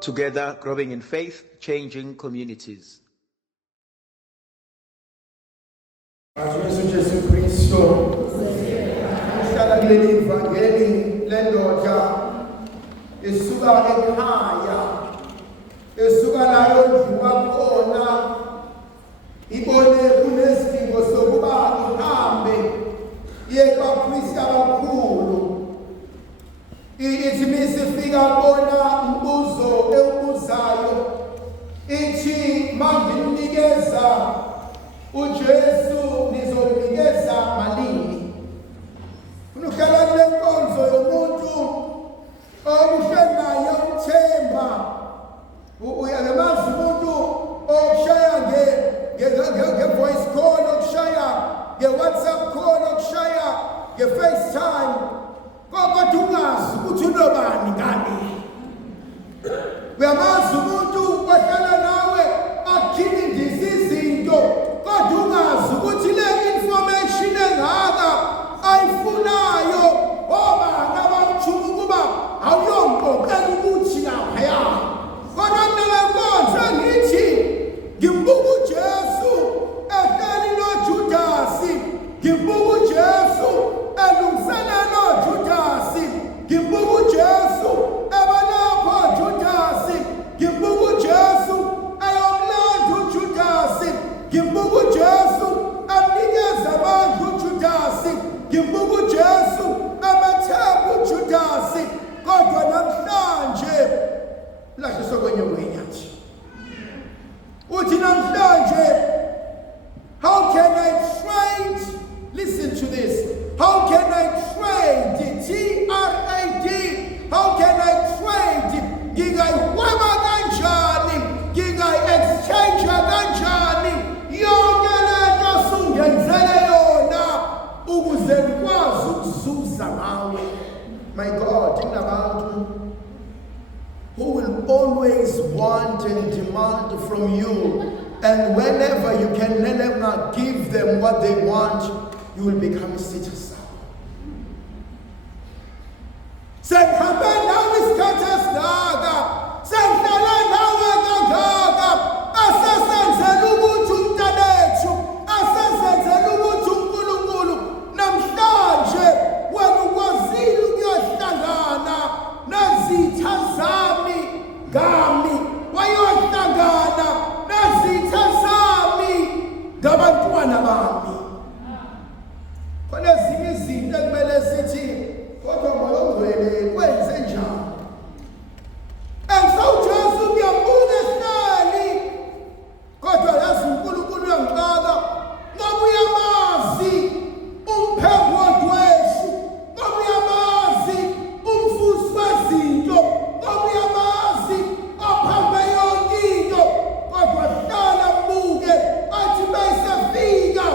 Together, growing in faith, changing communities. Jesu Kristo uhlala kuleli ivangeli lendoda esuka ekhaya esuka la yodliwa khona ibone kunesidingo sokuba ihambe iye kwaPriest abakhulu ithi misifika bona umbuzo ewubuzayo ithi manginikeza uJesu nizonikeza malini unohlala kule nkonzo yomuntu obuhlenayo uthemba uyamazi umuntu okushaya nge-voice call okushaya nge-WhatsApp call okushaya nge-FaceTime kodwa ungazi ukuthi unobani ngani uyamazi umuntu ohlala nawe akhilindisa izinto kodwa ungazi ukuthi le information engaka ayifunayo obana bamthuka ukuba awuyongqoqela ukuthi laphaya kodwa nalekonzo ngithi ngimbuka uJesu ehleli noJudasi ngimbuka uJesu elungiselela uJudasi ngimbuka uJesu ebalapho uJudasi ngimbuka uJesu ayomlanda uJudasi ngimbuka uJesu amnikeza abantu uJudasi ngimbuka uJesu amathemba uJudasi kodwa namhlanje lahliswa kwenye wenyathi uthi namhlanje how can I trade, listen to this, how can I trade TRAD, how can I trade ngingayihweba kanjani ngingayi-exchange kanjani yonke lento sungenzele yona ukuze ngikwazi ukuzuza ngawe. My God, inabantu who will always want and demand from you, and whenever you can never give them what they want, you will become a status. Sengihambe nawe isikhathi esidaka, sengihlala nawe kangaka, asesenzela ukuthi umntanethu, asesenzela ukuthi uNkulunkulu namhlanje wena ukwazile ukuyohlangana nezitha zami ngami, wayohlangana nezitha zami ngabantwana bami. Kunezinye izinto ekumele sithi kodwa moya ongcwele kwenze njani? EngizawuJesu ngiyambuka esihlali kodwa yazi uNkulunkulu uyangixaka ngoba uyamazi umpheko wethu, ngoba uyamazi umfusi wezinto, ngoba uyamazi ophambe yonke into kodwa hlala mbuke athi mayisefika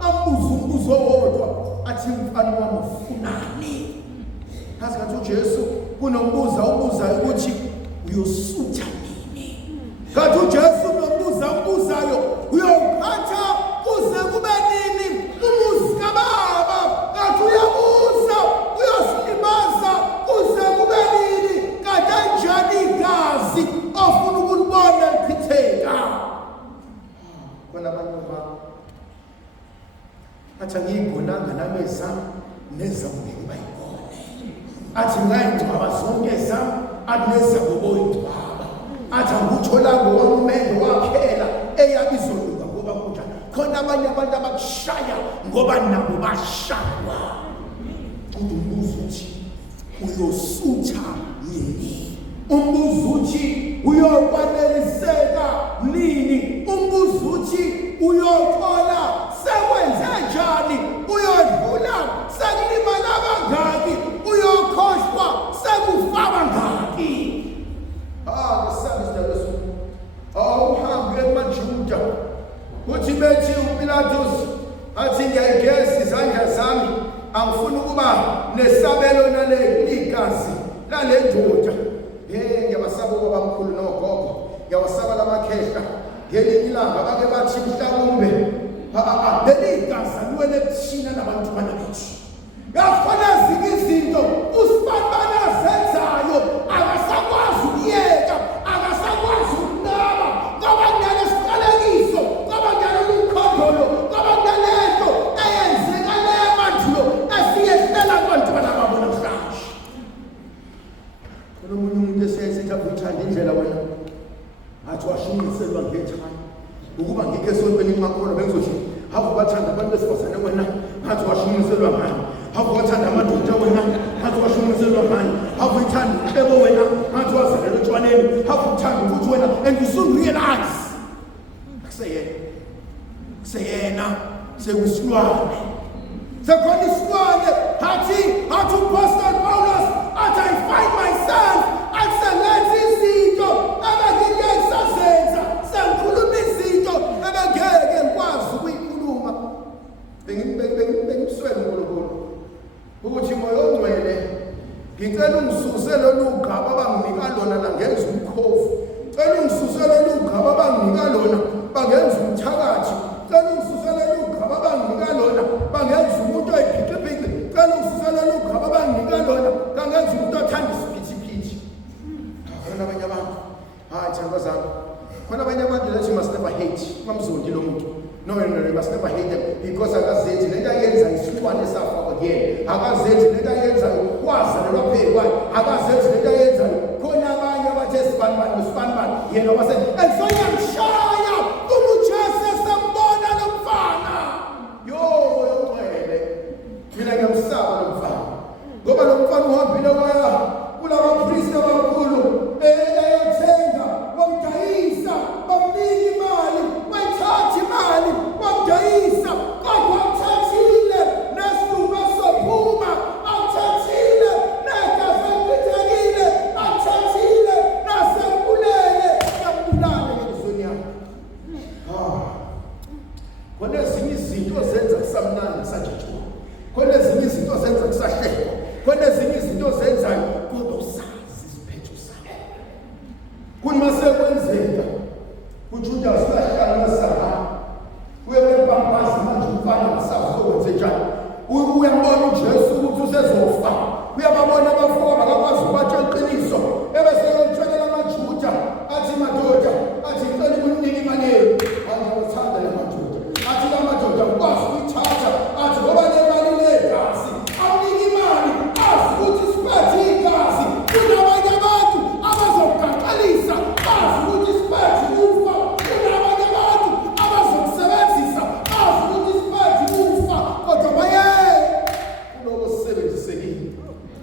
ambuze umbuzo wodwa athi mfana wami ufunani? Kazi kathi uJesu kunombuza ubuzayo ukuthi uyosutha nini? Kathi uJesu kunombuza ubuzayo uyophatha kuze kube nini umuzi kaBaba? Kathi uyabuza uyosilimaza kuze kube nini? Kathi njani igazi ofuna ukulibona lichitheka? Kona abantu athi ngiyibonanga nameza neza ngeke bayibone, athi ngayingcwaba zonke zami akuneza boboyindwaba, athi angutholanga owamendo wakhela eyabizoluka ngoba kunjani. Khona abanye abantu abakushaya ngoba nabo bashaywa. Umbuzo uthi uyosutha nini? Umbuzo uthi uyokwaneliseka nini? Umbuzo uthi uyothola sekwenze njani? Uyodlula sekulimala kangaki? Uyokhohlwa sekufa kangaki? Ngesabisidalwesu uhambe emaJuda uthi bethi uPilatus athi ngiyayigeza izandla zami, angifuni ukuba nesabelo nale igazi lale ndoda. Ngiyabasaba kwabamkhulu nogogo, ngiyawasaba lamakhehla ngelinye ilanga bake bathi mhlawumbe leli igazi aliwele kuthina nabantwana bethu. Yafuna ezinye izinto usibani zenzayo akasakwazi ukuyeka, Kunomunye umuntu esithi akuthanda indlela wena athi washungiselwa ngethani ukuba ngike esontweni inqakhona bengizothi hafu bathanda abantu besifazane wena athi washungiselwa ngani hafu bathanda amadoda wena athi washungiselwa ngani hafu ithanda inhlebo wena athi wazalelwa etshwaneni hafu uthanda ukuthi wena and you soon realize kuseyena sekusilwane sekhona isilwane hathi uPaster Paulus athi I find myself aselenza izinto abangeke ngisazenza sengikhuluma izinto abangeke ngikwazi ukuyikhuluma bengimswele uNkulunkulu ukuthi moya ongcwele ngicela ungisuse lolu gaba abanginika lona la ngenza umkhofu cela ungisuse lolu gaba abanginika lona bangenza umthakathi cela ungisuse lolu gaba abanginika lona bangenza umuntu oyiphiciphici cela ungisuse lolu gaba abanginika lona bangenza umuntu othanda isiphithiphithi khona abanye abantu hayi thando zami khona abanye abantu lethi must never hate ungamzondi lo muntu no must never hate them because akazethi lento ayenza isilwane safa again akazethi lento ayenza wazalelwa phekwayo akazethi lento ayenza khona abanye abathe sibanibani yena wasethi engizongishaya umujese sambona lo mfana yongcwele mina ngiyamsaba lo mfana ngoba lo mfana uhambile waya kulaba priest abakhulu eyothenga wamdayisa bamnika imali wayithatha imali wamdayisa kodwa amthathile nesiduba sophuma amthathile negazi elichithekile amthathile nasembulele yambulale ngelizweni yakhe khona ezinye izinto zenza kusamnandi kusajatshwa khona ezinye izinto zenza kusahlekwa khona ezinye izinto zenzayo kodwa usazi isiphetho sakho kunimase kwenzeka uJudas lahlala nasaba uyebepambaza manje umfana ngisazokwenze njani uyambona uJesu ukuthi usezofa uyababona abafowabo akakwazi ukubatsha iqiniso ebese yotshela amaJuda athi madoda athi ngicela ukunika imali yenu angikuthanda le madoda athi la madoda ukwazi ukuyithatha athi ngoba le mali legazi awunika imali azi ukuthi siphethe igazi kunabanye abantu abazokugaqalisa bazi ukuthi siphethe ufa kunabanye abantu abazokusebenzisa bazi ukuthi siphethe ufa kodwa baye kulobo sisebenzisekile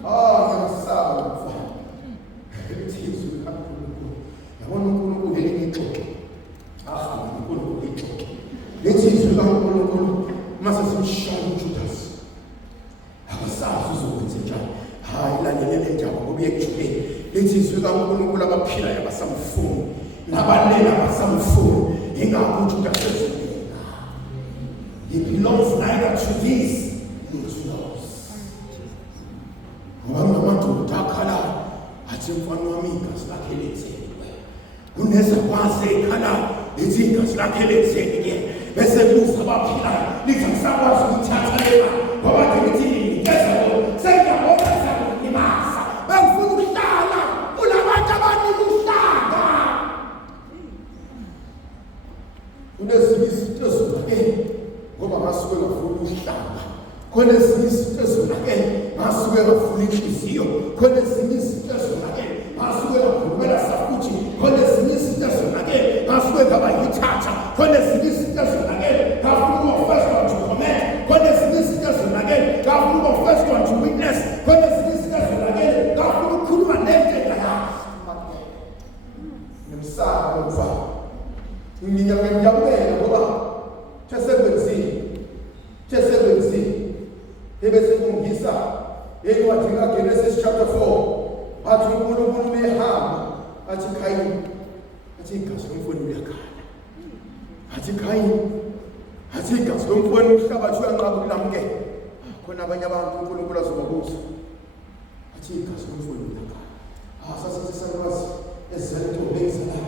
ngiyamsaba umfana elithizwe kaNkulunkulu yabona uNkulunkulu elingixoxe uNkulunkulu elingixoxe lethizwe kaNkulunkulu mase simshaya uJudas akasazi uzokwenza njani hayi lalela le ndaba ngoba uyekujuleni lethizwe kaNkulunkulu abaphilayo abasamfuni nabalela abasamfuni ingakho uJudas ezolina he belongs neither to this nor to those ngoba ngamadoda akhala athi mfana wami igazi lakhe lethekwe unezakwazi ekhala lithi igazi lakhe lethekwe bese kuza abaphilayo lithi ngisakwazi ukuthatha lena ngoba ngithi ngikeza sengiyabona sakuyimasa bengifuna ukuhlala kulabantu abaningi uhlanga kunezinye izinto ezonakele ngoba ngasuke ngafuna ukuhlanga khona ezinye izinto ezonakele ngasuke ngafuna inhliziyo khona ezinye izinto ezonakele ngasuke ngakhulumela safuthi khona ezinye izinto ezonakele ngasuke ngaba yithatha khona ezinye izinto ezonakele ngafuna ukuba first one to comment khona ezinye izinto ezonakele ngafuna ukuba first one to witness khona ezinye izinto ezonakele ngafuna ukukhuluma nendlela yakhe ngimsaba umfana ngiyabela ngoba Thesebenzini ebese kungisa encwadi kaGenesis chapter 4 athi uNkulunkulu behamba athi Kayini athi igazi lomfowenu uyakhala athi Kayini athi igazi lomfowenu umhlabathi uyanqaba ukulamkela khona abanye abantu uNkulunkulu azobabuza athi igazi lomfowenu uyakhala sasithi sakwazi ezento bezala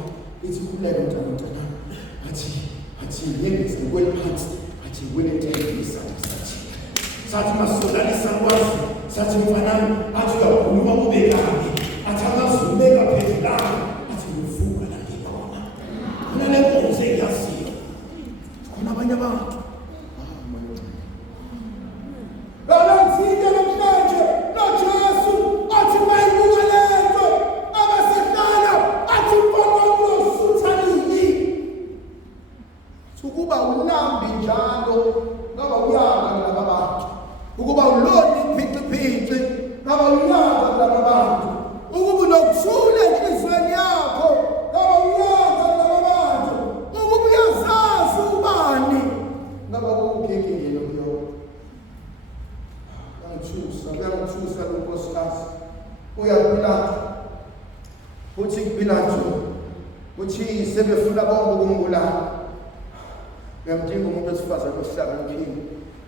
ithi kuleke mntana athi yengise kweliphansi athi wenethelisa sathi masolalisa kwazi sathi mfanami athi uyakhuluma kubekabi athi akazubeka phezulu athi uvuka la ngikhona khona le nkonzo eyaziyo khona abanye abantu namhlanje noJesu athi mayibuka lento uPilato uthi kuPilato uthi sebefuna bonke ukungibulala. Uyamdinga umuntu wesifazane ohlakaniphile.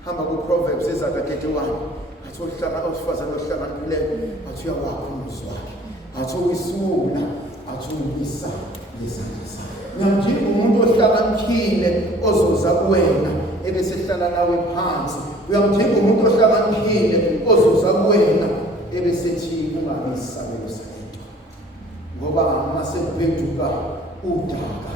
Hamba kuProverbs Isaiah 31. Athi owesifazane ohlakaniphileyo athi uyawakha umuzi wakhe. Athi uyisula athi uyisa ngezandla zakhe. Uyamdinga umuntu ohlakaniphile ozoza kuwena ebese ehlala nawe phansi. Uyamdinga umuntu ohlakaniphile ozoza kuwena ebese ethi ungabi isabelo salento. Ngoba mase kuphenduka udaka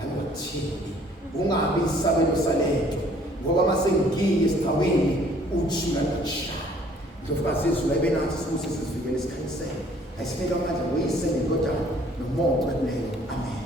anothini. Ungabi isabelo salento. Ngoba mase ngiye esithaweni uthula ngisha. Ndofikazi izulu ayibenathi sibuze sizivikele isikhanyisele. Ayisifika manje uyisele kodwa nomoya oqheleyo. Amen.